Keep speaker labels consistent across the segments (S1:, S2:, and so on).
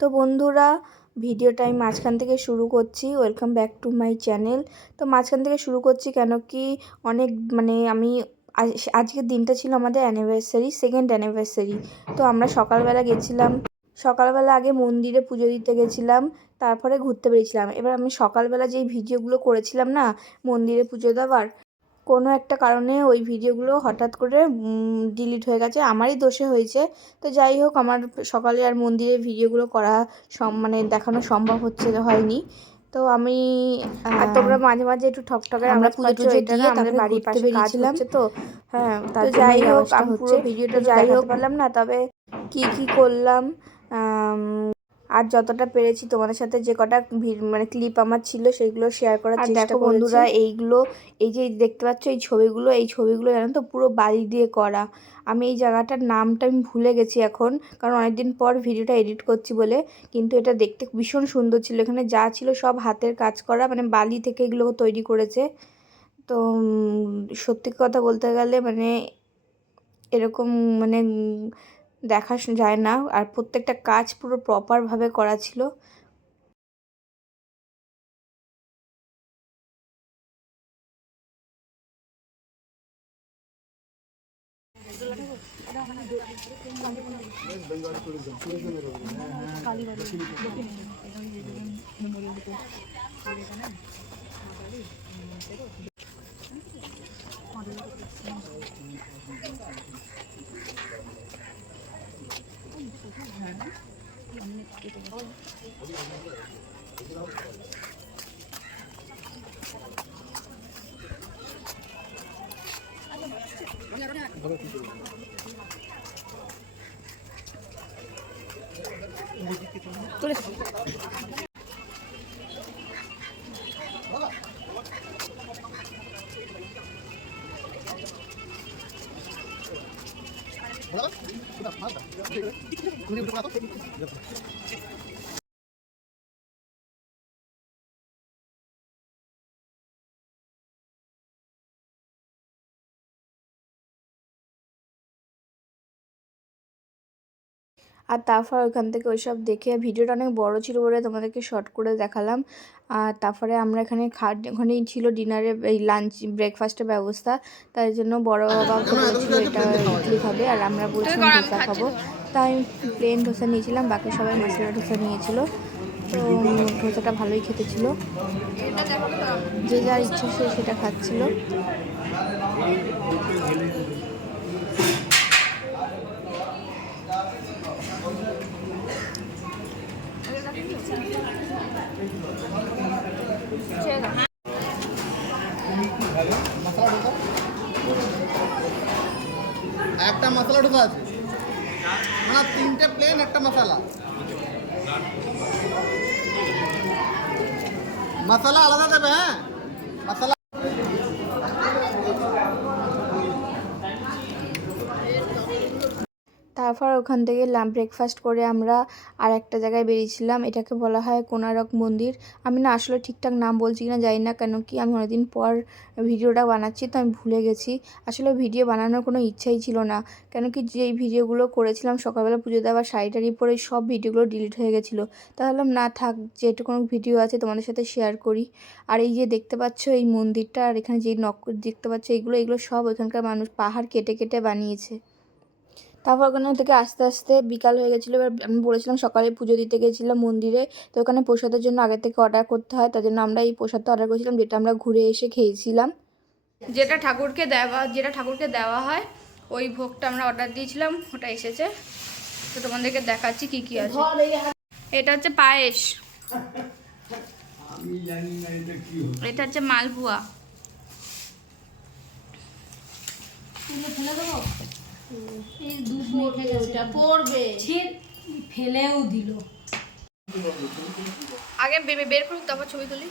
S1: তো বন্ধুরা, ভিডিওটা আমি মাঝখান থেকে শুরু করছি। Welcome back to my channel তো মাঝখান থেকে শুরু করছি কেন কি, অনেক মানে আমি আজ, আজকের দিনটা ছিল আমাদের অ্যানিভার্সারি সেকেন্ড অ্যানিভার্সারি তো আমরা সকালবেলা গেছিলাম, সকালবেলা আগে মন্দিরে পুজো দিতে গেছিলাম, তারপরে ঘুরতে বেরিয়েছিলাম। এবার আমি সকালবেলা যেই ভিডিওগুলো করেছিলাম না, মন্দিরে পুজো দেওয়ার কোনো একটা কারণে ওই ভিডিওগুলো হঠাৎ করে ডিলিট হয়ে গেছে আমারই দোষে হয়েছে। তো যাই হোক আমার সকালে আর মন্দিরে ভিডিওগুলো করা সম মানে দেখানো সম্ভব হচ্ছে হয়নি। তো আমি আর তোমরা মাঝে মাঝে একটু ঠকঠকে আমরা পুজো টুজো দিয়ে আমাদের বাড়ির পাশে বেরিয়েছিলাম। তো। হ্যাঁ তো যাই হোক আমি পুরো ভিডিওটা যাই হোক পারলাম না তবে কি কি করলাম আর যতটা পেরেছি তোমাদের সাথে যে কটা মানে ক্লিপ আমার ছিল সেগুলো শেয়ার করার চেষ্টা বন্ধুরা এইগুলো এই যে দেখতে পাচ্ছ এই ছবিগুলো এই ছবিগুলো জানো তো পুরো বালি দিয়ে করা। আমি এই জায়গাটার নামটা আমি ভুলে গেছি এখন কারণ অনেকদিন পর ভিডিওটা এডিট করছি বলে কিন্তু এটা দেখতে ভীষণ সুন্দর ছিল। এখানে যা ছিল সব হাতের কাজ করা মানে বালি থেকে এগুলো তৈরি করেছে। তো সত্যি কথা বলতে গেলে মানে এরকম মানে দেখা যায় না। আর প্রত্যেকটা কাজ পুরো প্রপারভাবে করা ছিল। তুলে Panda, panda. Kulit berapa tu? আর তারপর ওইখান থেকে ওইসব দেখে ভিডিওটা অনেক বড় ছিল বলে তোমাদেরকে শর্ট করে দেখালাম। আর তারপরে আমরা এখানে খা ওখানেই ছিল ডিনারে এই লাঞ্চ ব্রেকফাস্টের ব্যবস্থা। তাই জন্য বড় বাবা বলেছিল এটা ইডলি খাবে আর আমরা বলছিলাম ধোসা খাব। তাই আমি প্লেন ধোসা নিয়েছিলাম বাকি সবাই মশলা ধোসা নিয়েছিল। তো ধোসাটা ভালোই খেতে ছিল। যে যার ইচ্ছা সে সেটা খাচ্ছিল।
S2: একটা মশলা ঢোকা আছে না তিনটে প্লেন একটা মশলা মশলা আলাদা দেবে হ্যাঁ মশলা
S1: তারপর ওখান থেকে ব্রেকফাস্ট করে আমরা আর একটা জায়গায় বেরিয়েছিলাম। এটাকে বলা হয় কোনারক মন্দির। আমি না আসলে ঠিকঠাক নাম বলছি কিনা জানি না, কেন কি আমি অনেকদিন পর ভিডিওটা বানাচ্ছি, তো আমি ভুলে গেছি। আসলে ভিডিও বানানোর কোনো ইচ্ছাই ছিল না। কেন কি যেই ভিডিওগুলো করেছিলাম, সকালবেলা পুজো দেওয়ার শাড়ি টাড়ি পরে সব ভিডিওগুলো ডিলিট হয়ে গেছিল। তাহলে না থাক যেটুকুনো ভিডিও আছে তোমাদের সাথে শেয়ার করি। আর এই যে দেখতে পাচ্ছ এই মন্দিরটা, আর এখানে যেই নক, দেখতে পাচ্ছ এইগুলো, এগুলো সব ওইখানকার মানুষ পাহাড় কেটে কেটে বানিয়েছে। তারপর ওখানে থেকে আস্তে আস্তে বিকাল হয়ে গেছিল। এবার আমি বলেছিলাম সকালে পুজো দিতে গেছিলাম মন্দিরে। তো ওখানে প্রসাদের জন্য আগে থেকে অর্ডার করতে হয় তার জন্য আমরা এই প্রসাদটা অর্ডার করেছিলাম যেটা আমরা ঘুরে এসে খেয়েছিলাম।
S3: যেটা ঠাকুরকে দেওয়া যেটা ঠাকুরকে দেওয়া হয় ওই ভোগটা আমরা অর্ডার দিয়েছিলাম ওটা এসেছে। তো তোমাদেরকে দেখাচ্ছি কি কি আছে। এটা হচ্ছে পায়েস। এটা হচ্ছে মালপুয়া।
S4: পড়বে ফেলেও দিল।
S3: আগে বে- বের করুক তারপর ছবি তুলি।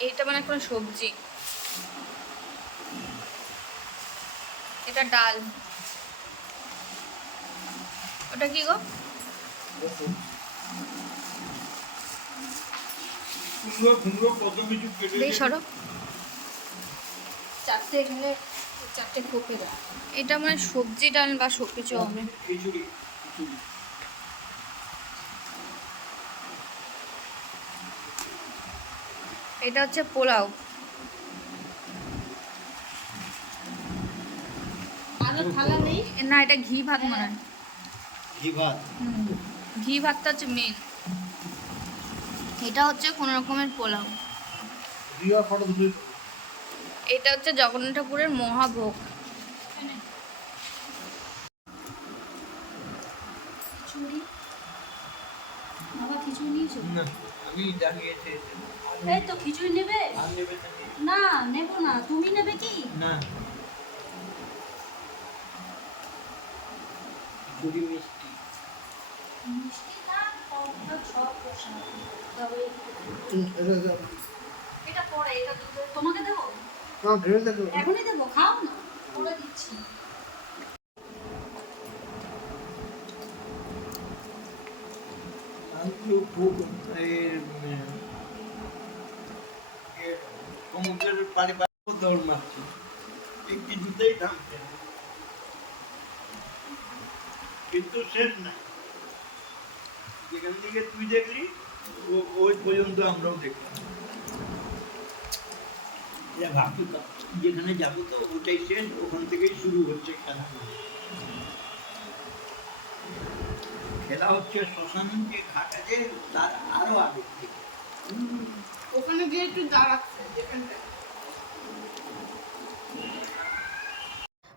S3: এইটা মানে কোনো সবজি। এটা ডাল। ওটা কি গো? বেশ সরো। চারটে এখানে চারটে কপি এটা মানে সবজি ডাল বা সবকিছু হবে এটা হচ্ছে পোলাও। না এটা ঘি ভাত মনে হয়।
S2: ঘি ভাত?
S3: ঘি ভাতটা হচ্ছে মেন এটা হচ্ছে কোনো রকমের পোলাও। এটা হচ্ছে জগন্নাথ ঠাকুরের মহাভোগ।
S5: না
S4: এই তো খিচুড়ি নেবে?
S5: না
S4: না নেব না। তুমি নেবে কি?
S5: না। খিচুড়ি মিষ্টি।
S4: মিষ্টি না সব এটা পরে এটা তোমাকে দেবো?
S2: না ভেবে দেখো।
S4: এখনই দেবো খাও না করে দিচ্ছি।
S5: দৌড় মারছি। এই কিছুতেই থামছে কিন্তু শেষ নাই। যেখান থেকে তুই দেখলি ও- ওই পর্যন্ত আমরাও দেখলাম। যেখানে যাব তো ওটাই শেষ ওখান থেকেই শুরু হচ্ছে খেলা। খেলা হচ্ছে শ্মশান যে ঘাট আছে, তার আরও আগে থেকে।
S3: ওখানে গিয়ে একটু দাঁড়াচ্ছে যেখানটা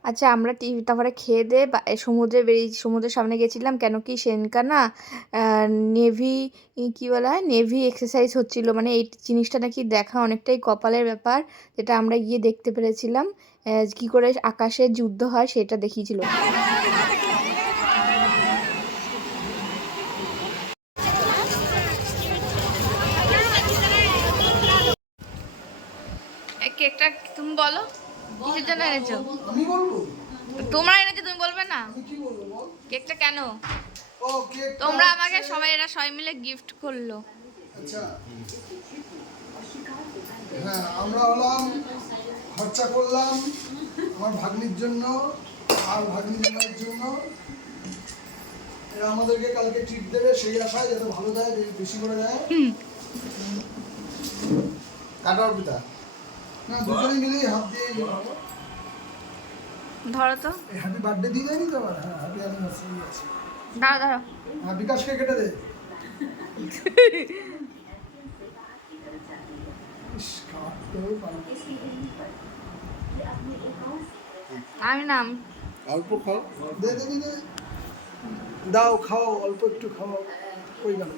S1: আচ্ছা আমরা টি তারপরে খেয়ে দিয়ে বা- সমুদ্রে বেরিয়ে সমুদ্রের সামনে গেছিলাম, কেন কি সেনকা না নেভি কী বলা হয়, নেভি এক্সারসাইজ হচ্ছিল। মানে এই জিনিসটা নাকি দেখা অনেকটাই কপালের ব্যাপার, যেটা আমরা গিয়ে দেখতে পেরেছিলাম। কী করে আকাশে যুদ্ধ হয় সেটা দেখিয়েছিল।
S3: কেকটা তুমি বলো। কিসের জন্য এনেছো?
S2: আমি বলব।
S3: তোমরা এনেছো তুমি বলবে না? কেকটা কেন?
S2: ও কেক
S3: তোমরা আমাকে সবাই এরা সবাই মিলে গিফট করল।
S2: আচ্ছা। হ্যাঁ আমরা হলাম খরচা করলাম আমার ভাগ্নির জন্য আর ভাগ্নি জামাইয়ের জন্য। এরা আমাদেরকে কালকে ট্রিট দেবে সেই আশায় যাতে ভালো দেয় বেশি করে দেয়। কাটার পিতা না দুজনে মিলেই হাত দিয়ে ইয়ে করব।
S3: ধরো তো।
S2: হ্যাপি বার্থডে দিয়ে দেয়নি তো আবার? হ্যাঁ হ্যাপি অ্যানিভার্সারি আছে
S3: দাঁড়া দাঁড়া
S2: হ্যাঁ বিকাশকে কেটে দে।
S3: আমি নাম।
S2: অল্প খাও। দে দে দে দে। দাও খাও অল্প একটু খাও। ওই গেল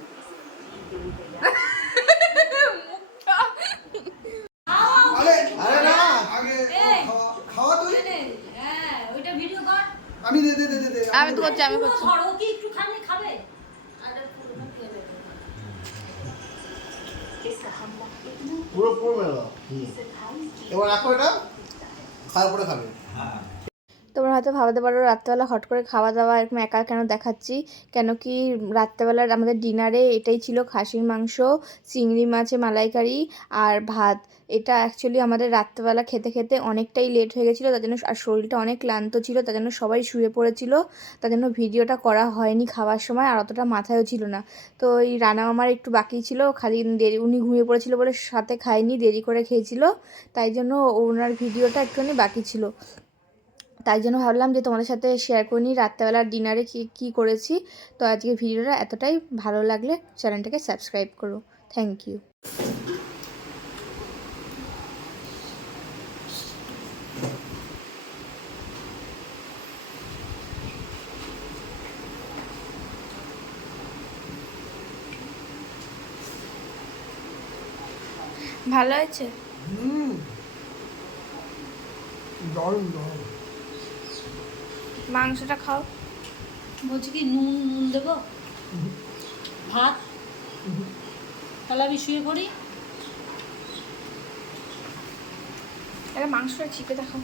S2: আরে আরে না আগে খাওয়া খাওয়া তুই
S4: হ্যাঁ ওইটা ভিডিও কর
S2: আমি দে দে দে দে দে
S3: আমি তো করছি আমি করছি।
S4: ধরো কি একটু খালি খাবে? আরে পুরোটা খেয়ে নেবে।
S2: পুরো পুরো মেলা। এবার রাখো এটা তারপরে খাবে।
S1: তোমরা হয়তো ভাবতে পারো, রাত্রেবেলা হট করে খাওয়া দাওয়া এরকম একা কেন দেখাচ্ছি? কেন কি রাত্রেবেলার আমাদের ডিনারে এটাই ছিল খাসির মাংস, চিংড়ি মাছে মালাইকারি আর ভাত। এটা অ্যাকচুয়ালি আমাদের রাত্রেবেলা খেতে খেতে অনেকটাই লেট হয়ে গেছিল, তার জন্য আর শরীরটা অনেক ক্লান্ত ছিল, তার জন্য সবাই শুয়ে পড়েছিল, তার জন্য ভিডিওটা করা হয়নি খাওয়ার সময় আর অতটা মাথায়ও ছিল না। তো এই রানা আমার একটু বাকি ছিল, খালি দেরি, উনি ঘুমিয়ে পড়েছিল বলে সাথে খায়নি, দেরি করে খেয়েছিল, তাই জন্য ওনার ভিডিওটা একটুখানি বাকি ছিল। তাই জন্য ভাবলাম যে তোমাদের সাথে শেয়ার করে নিই। রাত্রেবেলার ডিনারে কী কী করেছি? তো আজকে ভিডিওটা এতটাই। ভালো লাগলে চ্যানেলটাকে সাবস্ক্রাইব করো। থ্যাংক ইউ
S3: ভালো হয়েছে
S2: হুম। দারুণ দারুণ।
S3: মাংসটা খাও।
S4: বলছি কি নুন নুন দেবো? ভাত? তাহলে আমি শুয়ে পড়ি?
S3: এটা মাংসটা চিপে দেখাও